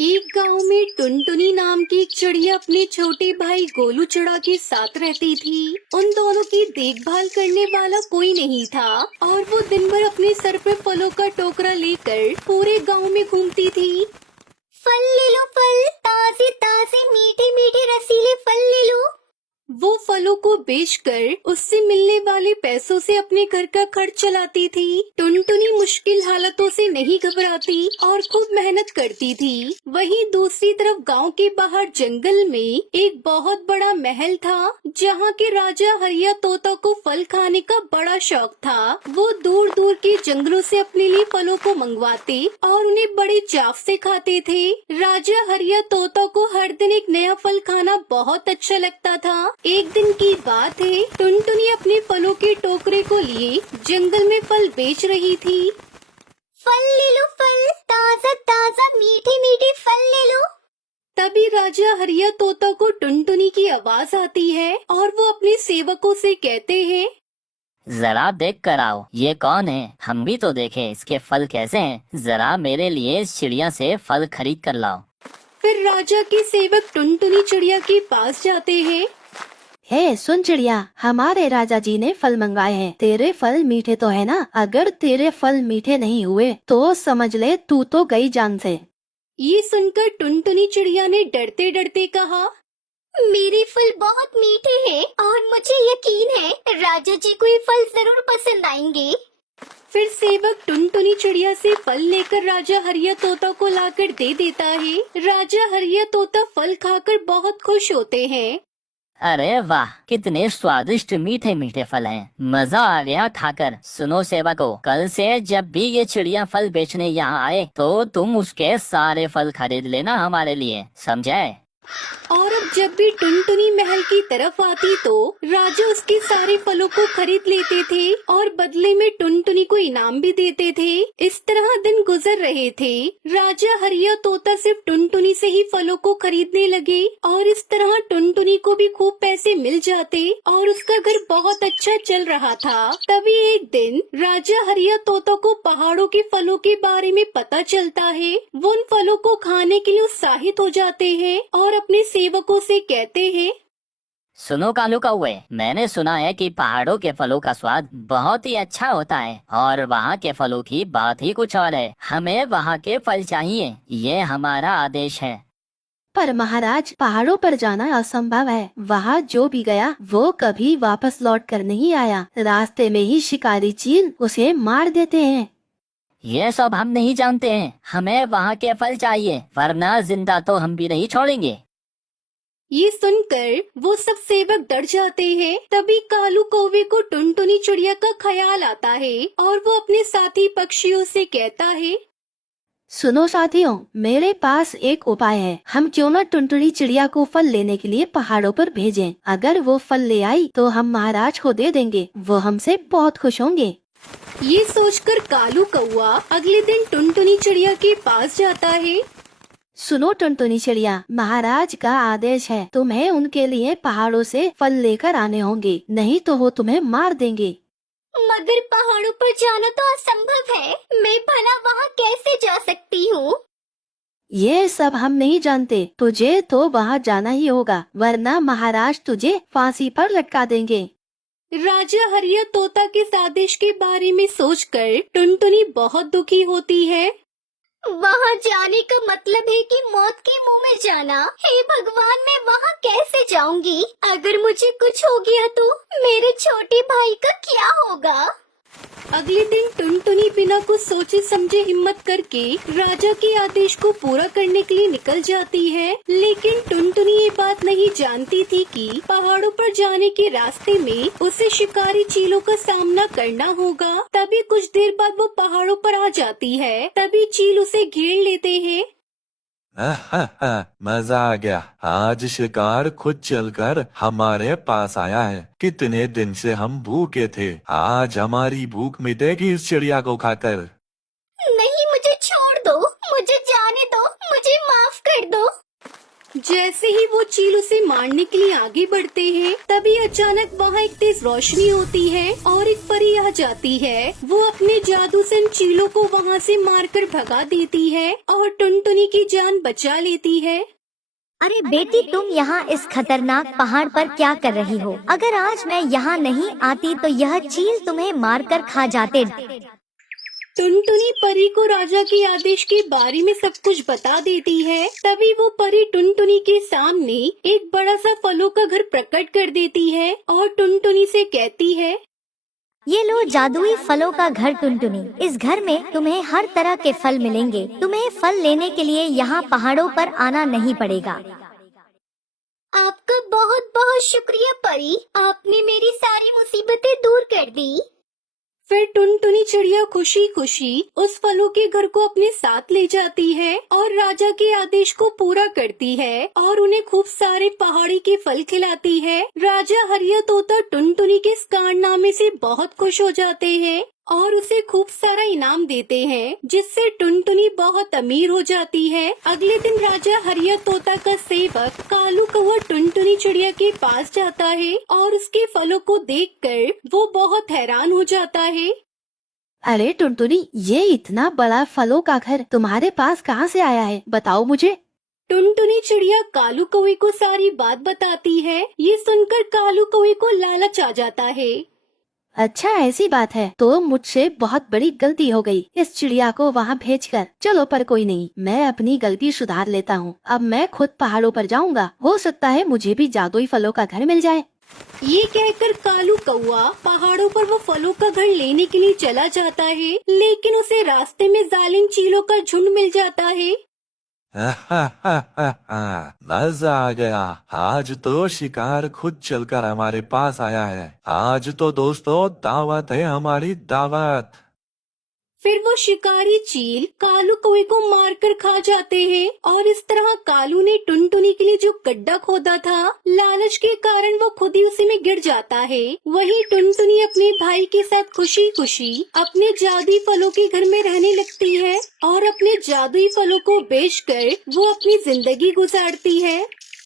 एक गांव में टुनटुनी नाम की एक चिड़िया अपने छोटे भाई गोलू चिड़ा के साथ रहती थी। उन दोनों की देखभाल करने वाला कोई नहीं था और वो दिन भर अपने सर पे फलों का टोकरा लेकर पूरे गांव में घूमती थी। फल ले लो, फल ताजे ताजे मीठे मीठे रसीले फल ले लो। वो फलों को बेचकर उससे मिलने वाले पैसों से अपने घर का खर्च चलाती थी। टुनटुनी मुश्किल हालातों से नहीं घबराती और खूब मेहनत करती थी। वहीं दूसरी तरफ गांव के बाहर जंगल में एक बहुत बड़ा महल था, जहां के राजा हरिया तोता को फल खाने का बड़ा शौक था। वो दूर दूर के जंगलों से अपने लिए फलों को मंगवाते और उन्हें बड़े चाव से खाते थे। राजा हरिया तोता को हर दिन एक नया फल खाना बहुत अच्छा लगता था। एक दिन की बात है, टुनटुनी अपने फलों के टोकरे को लिए जंगल में फल बेच रही थी। फल ले लो, फल ताजा ताजा मीठे मीठे फल ले लो। तभी राजा हरिया तोता को टुनटुनी की आवाज आती है और वो अपने सेवकों से कहते हैं, जरा देख कर आओ, ये कौन है? हम भी तो देखें इसके फल कैसे हैं। जरा मेरे लिए इस चिड़िया से फल खरीद कर लाओ। फिर राजा के सेवक टुनटुनी चिड़िया के पास जाते हैं। हे सुन चिड़िया, हमारे राजा जी ने फल मंगाए हैं। तेरे फल मीठे तो है ना? अगर तेरे फल मीठे नहीं हुए तो समझ ले तू तो गई जान से। ये सुनकर टुनटुनी चिड़िया ने डरते डरते कहा, मेरे फल बहुत मीठे हैं और मुझे यकीन है राजा जी को ये फल जरूर पसंद आएंगे। फिर सेवक टुनटुनी चिड़िया से फल लेकर राजा हरिया तोता को लाकर दे देता है। राजा हरिया तोता फल खाकर बहुत खुश होते हैं। अरे वाह, कितने स्वादिष्ट मीठे मीठे फल हैं। मजा आ गया खाकर। सुनो सेवकों, कल से जब भी ये चिड़िया फल बेचने यहाँ आए तो तुम उसके सारे फल खरीद लेना हमारे लिए, समझे? और अब जब भी टुनटुनी महल की तरफ आती तो राजा उसके सारे फलों को खरीद लेते थे और बदले में टुनटुनी को इनाम भी देते थे। इस तरह दिन गुजर रहे थे। राजा हरिया तोता सिर्फ टुनटुनी से ही फलों को खरीदने लगे और इस तरह टुनटुनी को भी खूब पैसे मिल जाते और उसका घर बहुत अच्छा चल रहा था। तभी एक दिन राजा हरिया तोता को पहाड़ों के फलों के बारे में पता चलता है। वो उन फलों को खाने के लिए उत्साहित हो जाते हैं और अपने सेवकों से कहते हैं, सुनो कालू कौवे, मैंने सुना है कि पहाड़ों के फलों का स्वाद बहुत ही अच्छा होता है और वहाँ के फलों की बात ही कुछ और है। हमें वहाँ के फल चाहिए, ये हमारा आदेश है। पर महाराज, पहाड़ों पर जाना असंभव है। वहाँ जो भी गया वो कभी वापस लौट कर नहीं आया। रास्ते में ही शिकारी चील उसे मार देते हैं। ये सब हम नहीं जानते हैं। हमें वहाँ के फल चाहिए, वरना जिंदा तो हम भी नहीं छोड़ेंगे। ये सुनकर वो सब सेवक डर जाते हैं। तभी कालू कौवे को टुनटुनी चिड़िया का ख्याल आता है और वो अपने साथी पक्षियों से कहता है, सुनो साथियों, मेरे पास एक उपाय है। हम क्यों न टुनटुनी चिड़िया को फल लेने के लिए पहाड़ों पर भेजें। अगर वो फल ले आई तो हम महाराज को दे देंगे। वो हमसे बहुत खुश होंगे। ये सोचकर कालू कौवा अगले दिन टुनटुनी चिड़िया के पास जाता है। सुनो टुनटुनी चिड़िया, महाराज का आदेश है, तुम्हें उनके लिए पहाड़ों से फल लेकर आने होंगे, नहीं तो वो तुम्हें मार देंगे। मगर पहाड़ों पर जाना तो असंभव है। मैं भला वहाँ कैसे जा सकती हूँ? ये सब हम नहीं जानते। तुझे तो वहाँ जाना ही होगा, वरना महाराज तुझे फांसी पर लटका देंगे। राजा हरिया तोता के इस आदेश के बारे में सोचकर टुनटुनी बहुत दुखी होती है। वहाँ जाने का मतलब है कि मौत के मुंह में जाना। हे भगवान, मैं वहाँ कैसे जाऊंगी? अगर मुझे कुछ हो गया तो मेरे छोटे भाई का क्या होगा? अगले दिन टुनटुनी बिना कुछ सोचे समझे हिम्मत करके राजा के आदेश को पूरा करने के लिए निकल जाती है। लेकिन टुनटुनी ये बात नहीं जानती थी कि पहाड़ों पर जाने के रास्ते में उसे शिकारी चीलों का सामना करना होगा। तभी कुछ देर बाद वो पहाड़ों पर आ जाती है। तभी चील उसे घेर लेते हैं। मजा आ गया। आज शिकार खुद चलकर हमारे पास आया है। कितने दिन से हम भूखे थे, आज हमारी भूख मिटेगी इस चिड़िया को खाकर। नहीं, मुझे छोड़ दो, मुझे जाने दो, मुझे माफ कर दो। जैसे ही वो चील उसे मारने के लिए आगे बढ़ते हैं, तभी अचानक वहाँ एक तेज रोशनी होती है और एक परी आ जाती है। वो अपने जादू से उन चीलों को वहाँ से मारकर भगा देती है और टुनटुनी की जान बचा लेती है। अरे बेटी, तुम यहाँ इस खतरनाक पहाड़ पर क्या कर रही हो? अगर आज मैं यहाँ नहीं आती तो यह चील तुम्हें मारकर खा जाते। टुनटुनी परी को राजा के आदेश के बारे में सब कुछ बता देती है। तभी वो परी टुनटुनी के सामने एक बड़ा सा फलों का घर प्रकट कर देती है और टुनटुनी से कहती है, ये लो जादुई फलों का घर टुनटुनी। इस घर में तुम्हें हर तरह के फल मिलेंगे। तुम्हें फल लेने के लिए यहाँ पहाड़ों पर आना नहीं पड़ेगा। आपका बहुत बहुत शुक्रिया परी, आपने मेरी सारी मुसीबतें दूर कर दी। फिर टुनटुनी चिड़िया खुशी खुशी उस फलों के घर को अपने साथ ले जाती है और राजा के आदेश को पूरा करती है और उन्हें खूब सारे पहाड़ी के फल खिलाती है। राजा हरिया तोता टुनटुनी के इस कारनामे से बहुत खुश हो जाते हैं और उसे खूब सारा इनाम देते हैं, जिससे टुनटुनी बहुत अमीर हो जाती है। अगले दिन राजा हरिया तोता का सेवक कालू कौवा टुनटुनी चिड़िया के पास जाता है और उसके फलों को देखकर वो बहुत हैरान हो जाता है। अरे टुनटुनी, ये इतना बड़ा फलों का घर तुम्हारे पास कहाँ से आया है? बताओ मुझे। टुनटुनी चिड़िया कालू कौवे को सारी बात बताती है। ये सुनकर कालू कौवे को लालच आ जाता है। अच्छा, ऐसी बात है तो मुझसे बहुत बड़ी गलती हो गई इस चिड़िया को वहाँ भेजकर। चलो, पर कोई नहीं, मैं अपनी गलती सुधार लेता हूँ। अब मैं खुद पहाड़ों पर जाऊँगा, हो सकता है मुझे भी जादुई फलों का घर मिल जाए। ये कहकर कालू कौवा पहाड़ों पर वो फलों का घर लेने के लिए चला जाता है, लेकिन उसे रास्ते में जालिम चीलों का झुंड मिल जाता है। मजा आ गया। आज तो शिकार खुद चलकर हमारे पास आया है। आज तो दोस्तों दावत है, हमारी दावत। फिर वो शिकारी चील कालू कौवे को मारकर खा जाते हैं और इस तरह कालू ने टुनटुनी के लिए जो गड्ढा खोदा था, लालच के कारण वो खुद ही उसी में गिर जाता है। वहीं टुनटुनी अपने भाई के साथ खुशी खुशी अपने जादुई फलों के घर में रहने लगती है और अपने जादुई फलों को बेचकर वो अपनी जिंदगी गुजारती है।